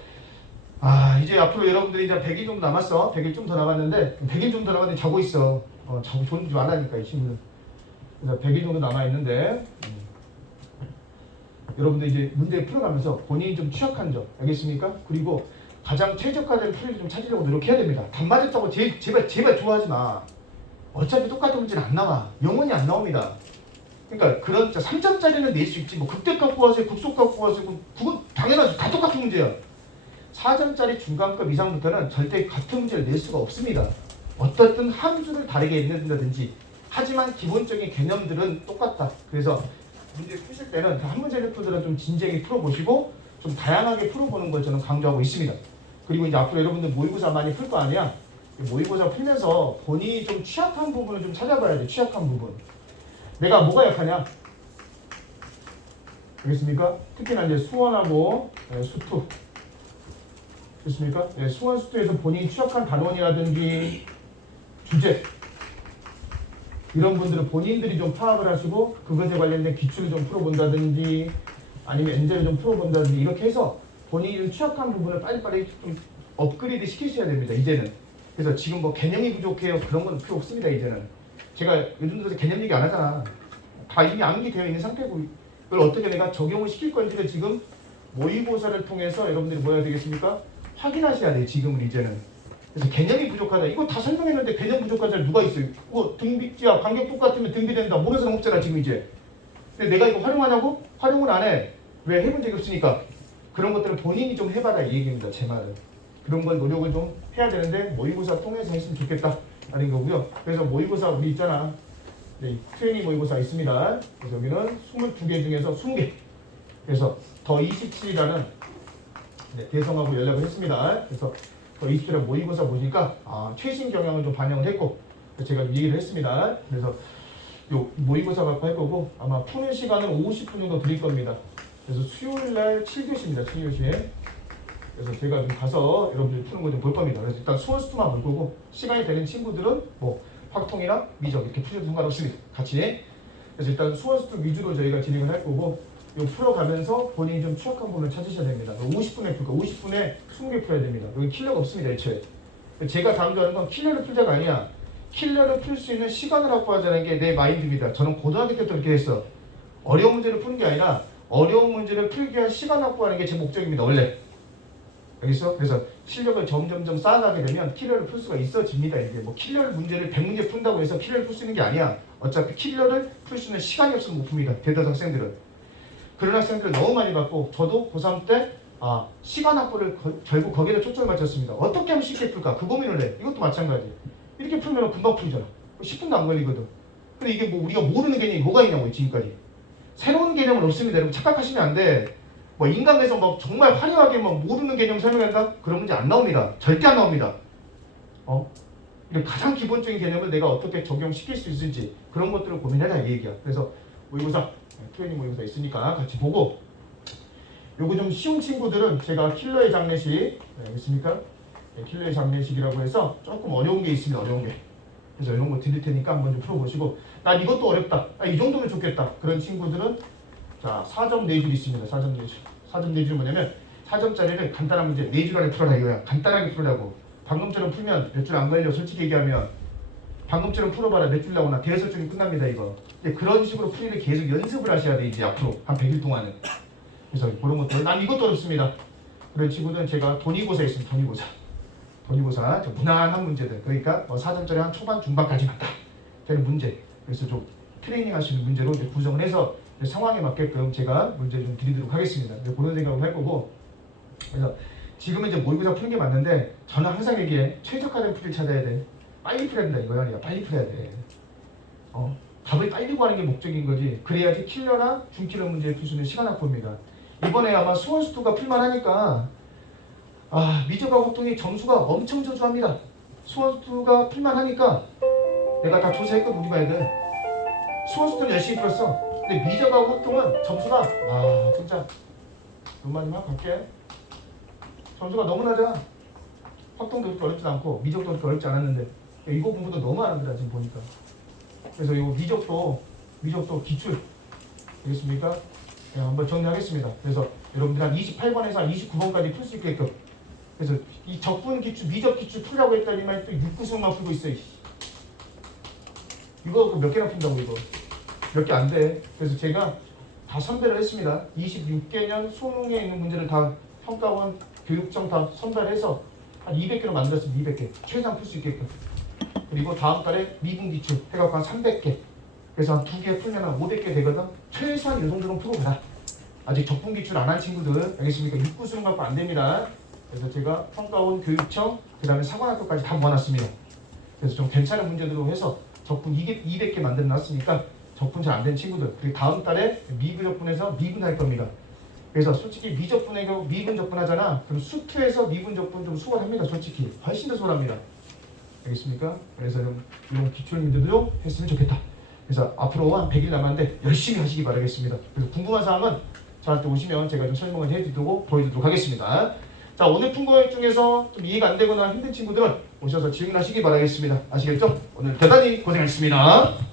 이제 앞으로 여러분들이 이제 100일 정도 남았어. 100일 좀 더 남았는데 100일 좀 더 남았는데 자고 있어. 자고 좋은 줄 알라니까 이 친구는. 그래서 100일 정도 남아 있는데 여러분들 이제 문제 풀어가면서 본인이 좀 취약한 점 알겠습니까? 그리고 가장 최적화된 풀이를 좀 찾으려고 노력해야 됩니다. 답 맞았다고 제발 좋아하지 마. 어차피 똑같은 문제는 안 나와. 영원히 안 나옵니다. 그러니까 그런 3점짜리는 낼 수 있지. 뭐 극대값 구하세요, 극소값 구하세요. 그건 당연하지. 다 똑같은 문제야. 4점짜리 중간급 이상부터는 절대 같은 문제를 낼 수가 없습니다. 어떻든 함수를 다르게 낸다든지 하지만 기본적인 개념들은 똑같다. 그래서 문제 푸실 때는 한 문제를 풀더라도 좀 진지하게 풀어보시고 좀 다양하게 풀어보는 걸 저는 강조하고 있습니다. 그리고 이제 앞으로 여러분들 모의고사 많이 풀 거 아니야? 모의고사 풀면서 본인이 좀 취약한 부분을 좀 찾아봐야 돼. 취약한 부분. 내가 뭐가 약하냐? 알겠습니까? 특히나 이제 수원하고 수투. 됐습니까? 수원 수투에서 본인이 취약한 단원이라든지 주제 이런 분들은 본인들이 좀 파악을 하시고 그것에 관련된 기출을 좀 풀어본다든지 아니면 엔제를 좀 풀어본다든지 이렇게 해서 본인이 좀 취약한 부분을 빨리빨리 좀 업그레이드 시키셔야 됩니다. 이제는. 그래서 지금 뭐 개념이 부족해요. 그런 건 필요 없습니다. 이제는. 제가 요즘 들어서 개념 얘기 안 하잖아. 다 이미 암기되어 있는 상태고 그걸 어떻게 내가 적용을 시킬 건지를 지금 모의고사를 통해서 여러분들이 뭐 해야 되겠습니까? 확인하셔야 돼요. 지금은 이제는. 그래서 개념이 부족하다. 이거 다 설명했는데 개념 부족한 사람 누가 있어요? 등비야 간격 똑같으면 등비된다. 모르는 사람 없잖아 지금 이제. 근데 내가 이거 활용하냐고? 활용을 안 해. 왜? 해본 적이 없으니까. 그런 것들은 본인이 좀 해봐라 이 얘기입니다. 제 말은. 그런 건 노력을 좀 해야 되는데 모의고사 통해서 했으면 좋겠다 라는 거고요. 그래서 모의고사 우리 있잖아. 네, 트레이닝 모의고사 있습니다. 그래서 여기는 22개 중에서 20개. 그래서 더 27이라는 대성하고 연락을 했습니다. 그래서 더 27의 모의고사 보니까 최신 경향을 좀 반영을 했고 제가 좀 얘기를 했습니다. 그래서 요 모의고사 갖고 할 거고 아마 푸는 시간은 50분 정도 드릴 겁니다. 그래서 수요일날 7교시입니다. 7교시에. 그래서 제가 좀 가서 여러분들 푸는 거 좀 볼 겁니다. 그래서 일단 수원 수투만 볼 거고 시간이 되는 친구들은 뭐 확통이나 미적 이렇게 푸셔도 상관없습니다. 같이. 그래서 일단 수원 수투 위주로 저희가 진행을 할 거고 요 풀어가면서 본인이 좀 취약한 부분을 찾으셔야 됩니다. 50분에 풀까? 50분에 20개 풀어야 됩니다. 여기 킬러가 없습니다. 애초에. 제가 강조하는 건 킬러를 풀자가 아니야. 킬러를 풀 수 있는 시간을 확보하자는 게 내 마인드입니다. 저는 고등학교 때부터 그렇게 했어. 어려운 문제를 푸는 게 아니라 어려운 문제를 풀기 위한 시간 확보하는 게 제 목적입니다. 원래. 여기서 그래서 실력을 점점점 쌓아가게 되면 킬러를 풀 수가 있어집니다. 이게 뭐 킬러 문제를 100문제 푼다고 해서 킬러를 풀 수 있는 게 아니야. 어차피 킬러를 풀 수 있는 시간이 없으면 못 풉니다. 대다수 학생들은. 그런 학생들을 너무 많이 봤고 저도 고3 때 시간 확보를 결국 거기에 초점을 맞췄습니다. 어떻게 하면 쉽게 풀까? 그 고민을 해. 이것도 마찬가지. 이렇게 풀면 금방 풀리잖아. 10분도 안 걸리거든. 근데 이게 뭐 우리가 모르는 개념이 뭐가 있냐고 지금까지. 새로운 개념은 없습니다. 여러분 착각하시면 안 돼. 뭐 인간에서 뭐 정말 화려하게 뭐 모르는 개념 설명한다? 그런 문제 안 나옵니다. 절대 안 나옵니다. 가장 기본적인 개념을 내가 어떻게 적용시킬 수 있을지 그런 것들을 고민해라 이 얘기야. 그래서 모의고사, 트레이닝 모의고사 있으니까 같이 보고 요거 좀 쉬운 친구들은 제가 킬러의 장례식 있습니까? 킬러의 장례식이라고 해서 조금 어려운 게 있습니다. 어려운 게. 그래서 이런 거 드릴 테니까 한번 좀 풀어보시고 난 이것도 어렵다. 이 정도면 좋겠다. 그런 친구들은 자 4점 4줄 있습니다. 4점 4줄. 4점 4줄은 뭐냐면 4점짜리를 간단한 문제 4줄 안에 풀어라 이거야. 간단하게 풀으라고. 방금처럼 풀면 몇 줄 안 걸려. 솔직히 얘기하면 방금처럼 풀어봐라 몇 줄 나오나 대설중이 끝납니다 이거. 근데 그런 식으로 풀이를 계속 연습을 하셔야 돼 이제 앞으로 한 100일 동안은. 그래서 그런 것들 난 이것도 어렵습니다. 그런 친구들은 제가 돈이고사 있습니다. 돈이고사 무난한 문제들 그러니까 4점짜리 한 초반 중반까지만 딱 되는 문제. 그래서 좀 트레이닝 하시는 문제로 이제 구성을 해서 상황에 맞게끔 제가 문제 좀 드리도록 하겠습니다. 그런 생각을 할 거고 그래서 지금은 이제 모의고사 푸는 게 맞는데 저는 항상 얘기해 최적화된 풀이를 찾아야 돼. 빨리 풀어야 된다 이거야. 아니야. 빨리 풀어야 돼. 답을 빨리 구하는 게 목적인 거지. 그래야지 킬러나 중킬러 문제를 풀 수 있는 시간 확보입니다. 이번에 아마 수원수투가 풀만하니까 미적과 확통이 점수가 엄청 저조합니다. 수원수가 풀만 하니까 내가 다 조사했거든. 우리 애들 수원수는 열심히 풀었어. 근데 미적하고 호통은 점수가 와 진짜 눈만 좀 하고 갈게. 점수가 너무 낮아. 확통도 그렇게 어렵지 않고 미적도 그렇게 어렵지 않았는데 이거 공부도 너무 안 한다 지금 보니까. 그래서 이거 미적도 기출 되겠습니까? 네, 한번 정리하겠습니다. 그래서 여러분들 한 28번에서 한 29번까지 풀 수 있게끔. 그래서 이 적분 기출, 미적 기출 풀라고 했더니만 또 6구수만 풀고 있어요. 이거 몇 개나 푼다고 이거. 몇 개 안 돼. 그래서 제가 다 선별을 했습니다. 26개년 수능에 있는 문제를 다 평가원 교육청 다 선별해서 한 200개로 만들었습니다. 200개. 최대한 풀 수 있게끔. 그리고 다음 달에 미분 기출 해갖고 한 300개. 그래서 한 2개 풀면 한 500개 되거든. 최소한 이 정도는 풀고 가라. 아직 적분 기출 안 한 친구들 알겠습니까? 6구 수능 갖고 안 됩니다. 그래서 제가 평가원 교육청 그 다음에 사관학교까지 다 모아놨습니다. 그래서 좀 괜찮은 문제들로 해서 적분 200개 만들어 놨으니까 적분 잘 안 된 친구들 그리고 다음 달에 미분적분에서 미분할 겁니다. 그래서 솔직히 미적분의 경우 미분 적분하잖아. 그럼 수투에서 미분 적분 좀 수월합니다. 솔직히 훨씬 더 수월합니다. 알겠습니까? 그래서 좀 이런 기출 문제도 좀 했으면 좋겠다. 그래서 앞으로 한 100일 남았는데 열심히 하시기 바라겠습니다. 그래서 궁금한 사항은 저한테 오시면 제가 좀 설명을 해드리고 보여드리도록 하겠습니다. 자, 오늘 푼 거 중에서 좀 이해가 안 되거나 힘든 친구들은 오셔서 질문하시기 바라겠습니다. 아시겠죠? 오늘 대단히 고생하셨습니다.